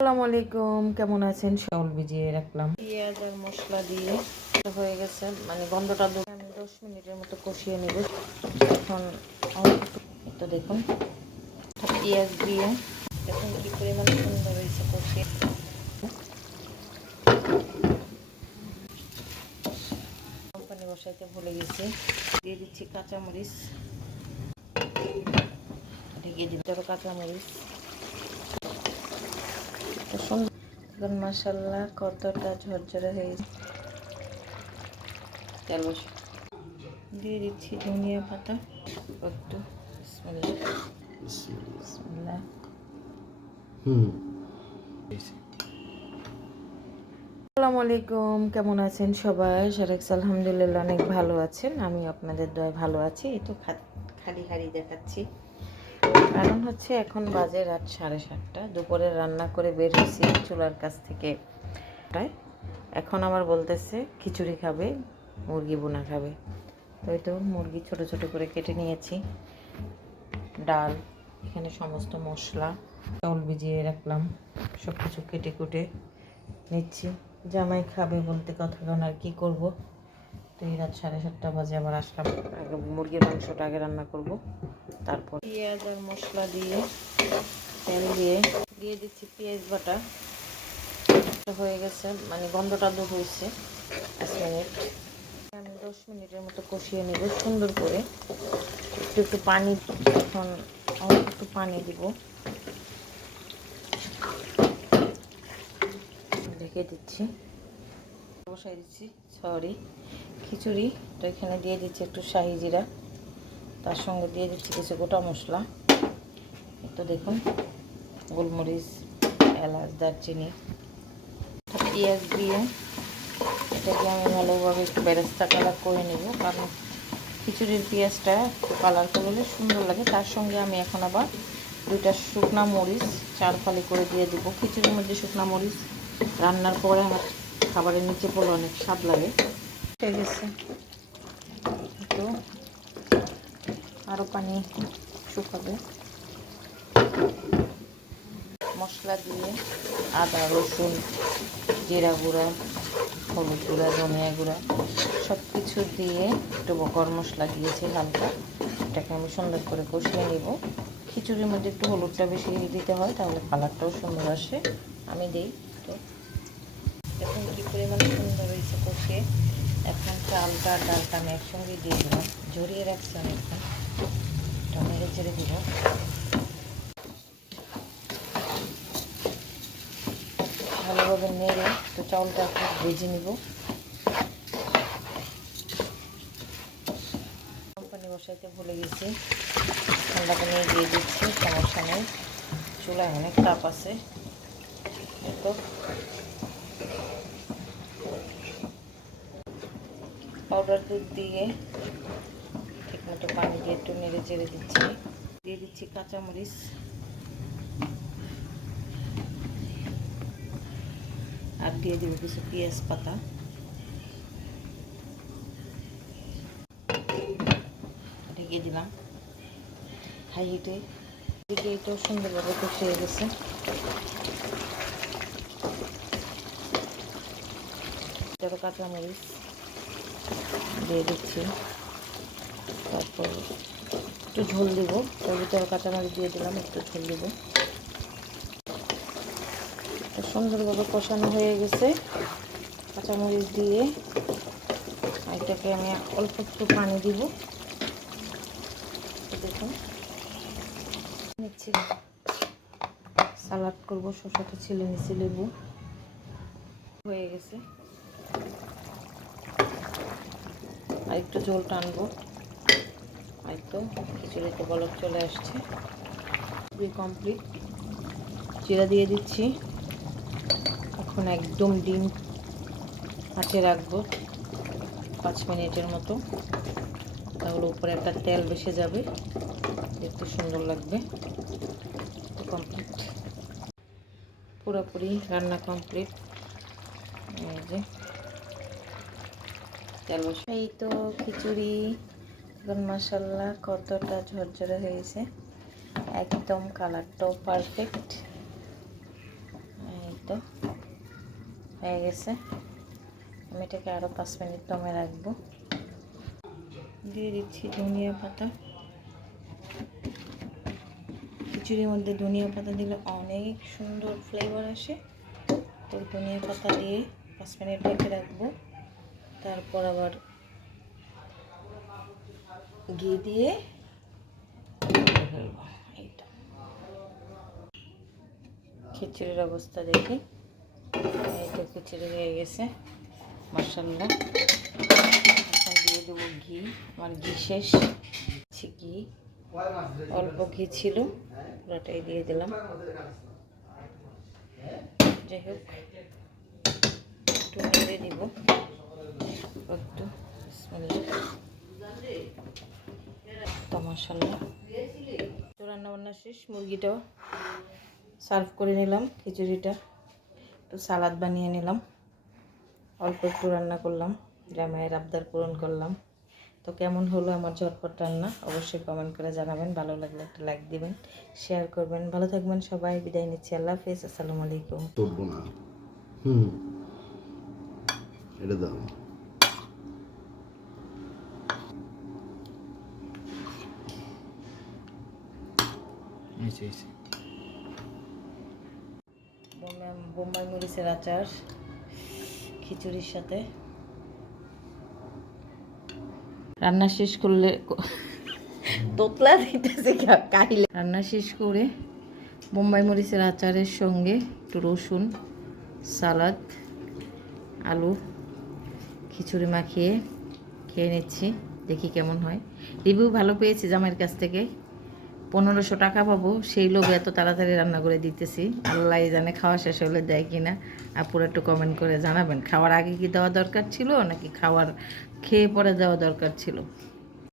আসসালামু আলাইকুম, কেমন আছেন? চাউল ভিজিয়ে রাখলাম, পেঁয়াজ আর মশলা দিয়ে হয়ে গেছে, মানে গন্ধটা দূর। আমি 10 মিনিটের মতো কষিয়ে নেব। এখন অল্প একটু দেখুন, পেঁয়াজ দিয়ে দেখুন কি পরিমাণ সুন্দর হয়েছে কষিয়ে। কোম্পানি বসাইতে ভুলে গেছি, দিয়ে দিচ্ছি কাঁচামরিচ, ঢেকে দিতে হবে কাঁচামরিচ। সুন্দর মাশাআল্লাহ, কতটা ঝরঝরে হয়েছে। তেল বসে দিয়ে দিচ্ছি ধনিয়া পাতা একটু। বিসমিল্লাহ। আসসালামু আলাইকুম, কেমন আছেন সবাই? সারেক্স আলহামদুলিল্লাহ অনেক ভালো আছেন। আমি আপনাদের দয়ায় ভালো আছি। এই তো খালি হাড়ি দেখাচ্ছি, কারণ হচ্ছে এখন বাজে রাত 7:30। দুপুরে রান্না করে বের হয়েছি চুলার কাছ থেকে। এখন আবার বলতেছে খিচুড়ি খাবে, মুরগি বোনা খাবে। তো এই তো মুরগি ছোট ছোট করে কেটে নিয়েছি, ডাল, এখানে সমস্ত মশলা, চাউল ভিজিয়ে রাখলাম, সব কিছু কেটে কুটে নিচ্ছি। জামাই খাবে বলতে কথা, কারণ আর কী করবো। তো এই রাত 7:30 বাজে আবার আসলাম। মুরগির মাংসটা আগে রান্না করব, তারপর পেঁয়াজ আর মশলা দিয়ে তেল দিয়ে দিচ্ছি পেঁয়াজ বাটা। হয়ে গেছে, মানে গন্ধটা দূর হয়েছে। 5 মিনিট, আমি 10 মিনিটের মতো কষিয়ে নেব সুন্দর করে। একটু একটু পানি, এখন অল্প একটু পানি দিব, ঢেকে দিচ্ছি। বসাই দিচ্ছি খিচুড়ি। তো এখানে দিয়ে দিচ্ছি একটু শাহি জিরা, তার সঙ্গে দিয়ে দিচ্ছি কিছু গোটা মশলা। একটু দেখুন, গোলমরিচ, এলাচ, দারচিনি, পেঁয়াজ দিয়ে এটাকে আমি ভালোভাবে একটু বেরেস্তা কালার করে নেব, কারণ খিচুড়ির পেঁয়াজটা একটু কালার করলে সুন্দর লাগে। তার সঙ্গে আমি এখন আবার 2টা শুকনা মরিচ 4 ফালি করে দিয়ে দেবো। খিচুড়ির মধ্যে শুকনা মরিচ রান্নার পরে আমার খাবারের নিচে পড়লে অনেক স্বাদ লাগে। ঠিক আছে, তো আরও পানি শুকাবে। মশলা দিয়ে আদা, রসুন, জিরা গুঁড়া, হলুদ গুঁড়া, ধনিয়া গুঁড়া সব কিছু দিয়ে একটু গরম মশলা দিয়েছি হালকা। এটাকে আমি সুন্দর করে কষিয়ে নেব। খিচুড়ির মধ্যে একটু হলুদটা বেশি দিতে হয়, তাহলে কালারটাও সুন্দর আসে। আমি দিই। তো দেখুন কী পরিমাণ সুন্দর হয়েছে কষিয়ে। এখন চালটা আর ডালটা আমি একসঙ্গে দিয়ে দিলাম, ঝরিয়ে রাখছি অনেকক্ষণ। এটা নেড়ে চেড়ে দিব, ভালোভাবে নেড়ে। তো চাউলটা একটু ভেজে নিব। কোম্পানি বসাইতে ভুলে গেছি, ঠান্ডা পানি দিয়ে দিচ্ছি, সমস্যা নেই। চুলায় অনেক তাপ আছে। তো পাউডার দুধ দিয়ে ঠিকমতো পানি দিয়ে একটু নেড়ে চেড়ে দিচ্ছি। দিয়ে দিচ্ছি কাঁচামরিচ, আর দিয়ে দেবো কিছু পেঁয়াজ পাতা। ঢেকে দিলাম হাই হিটে। এদিকে এটাও সুন্দরভাবে কষিয়ে গেছে। কাঁচামরিচ দিয়ে দিচ্ছি, তারপর একটু ঝোল দিব। তার ভিতরে কাঁচামরিচ দিয়ে দিলাম, একটু ঝোল দিব। সুন্দরভাবে কষানো হয়ে গেছে কাঁচামরিচ দিয়ে। এটাকে আমি অল্প একটু পানি দিব। দেখুন নিচ্ছি, সালাড করবো, শসাটা ছিলে নিচ্ছি, লেবু হয়ে গেছে। আর একটু ঝোল টানবো। আর তো খিচুড়িতে বলক চলে আসছে, কমপ্লিট। জিরা দিয়ে দিচ্ছি। এখন একদম ডিম আঁচে রাখবো 5 মিনিটের মতো, তাহলে উপরে একটা তেল বেশি যাবে, দেখতে সুন্দর লাগবে। কমপ্লিট, পুরোপুরি রান্না কমপ্লিট। এই যে তেল বসে, এই তো খিচুড়ি এখন মাশাআল্লাহ কতটা ঝরঝরে হয়েছে, একদম কালারটাও পারফেক্ট। তো হয়ে গেছে। আমি এটাকে আরও 5 মিনিট দমে রাখবো। দিয়ে দিচ্ছি ধনিয়া পাতা। খিচুড়ির মধ্যে ধনিয়া পাতা দিলে অনেক সুন্দর ফ্লেভার আসে। তো ধনিয়া পাতা দিয়ে 5 মিনিট রেখে রাখবো। তারপর আবার ঘি দিয়ে ফেলবো। এইটা খিচুড়ির অবস্থা দেখি। এই তো খিচুড়ি হয়ে গেছে মাশাআল্লাহ। এখন দিয়ে দেবো ঘি। আমার ঘি শেষ। ঘি অল্প ঘি ছিল, পুরোটাই দিয়ে দিলাম। যাই হোক একটু নেড়ে দিব একটু। তো মাশাআল্লাহ তো রান্নাবান্না শেষ। মুরগিটাও সার্ভ করে নিলাম। খিচুড়িটা একটু সালাদ বানিয়ে নিলাম। অল্প একটু রান্না করলাম, জামাইয়ের আবদার পূরণ করলাম। তো কেমন হলো আমার ঝটপট রান্না অবশ্যই কমেন্ট করে জানাবেন। ভালো লাগলে একটা লাইক দিবেন, শেয়ার করবেন। ভালো থাকবেন সবাই। বিদায় নিচ্ছি। আল্লাহ হাফেজ। আসসালামু আলাইকুম। তুলবো না। এটা দাও। বোম্বাই মরিচের আচার খিচুড়ির সাথে। রান্না শেষ করলে তোতলা দিতেছে কাহিলে। রান্না শেষ করে বোম্বাই মরিচের আচারের সঙ্গে একটু রসুন, সালাদ, আলু, খিচুড়ি মাখিয়ে খেয়ে নিচ্ছি। দেখি কেমন হয়। রিভিউ ভালো পেয়েছি জামাইয়ের কাছ থেকে। 1500 টাকা পাবো সেই লোভে এত তাড়াতাড়ি রান্না করে দিতেছি। আল্লাহ জানে খাওয়া শেষ হলে দেয় কিনা। আপুরা একটু কমেন্ট করে জানাবেন। খাওয়ার আগে কি দেওয়া দরকার ছিল নাকি খেয়ে পরে দেওয়া দরকার ছিল।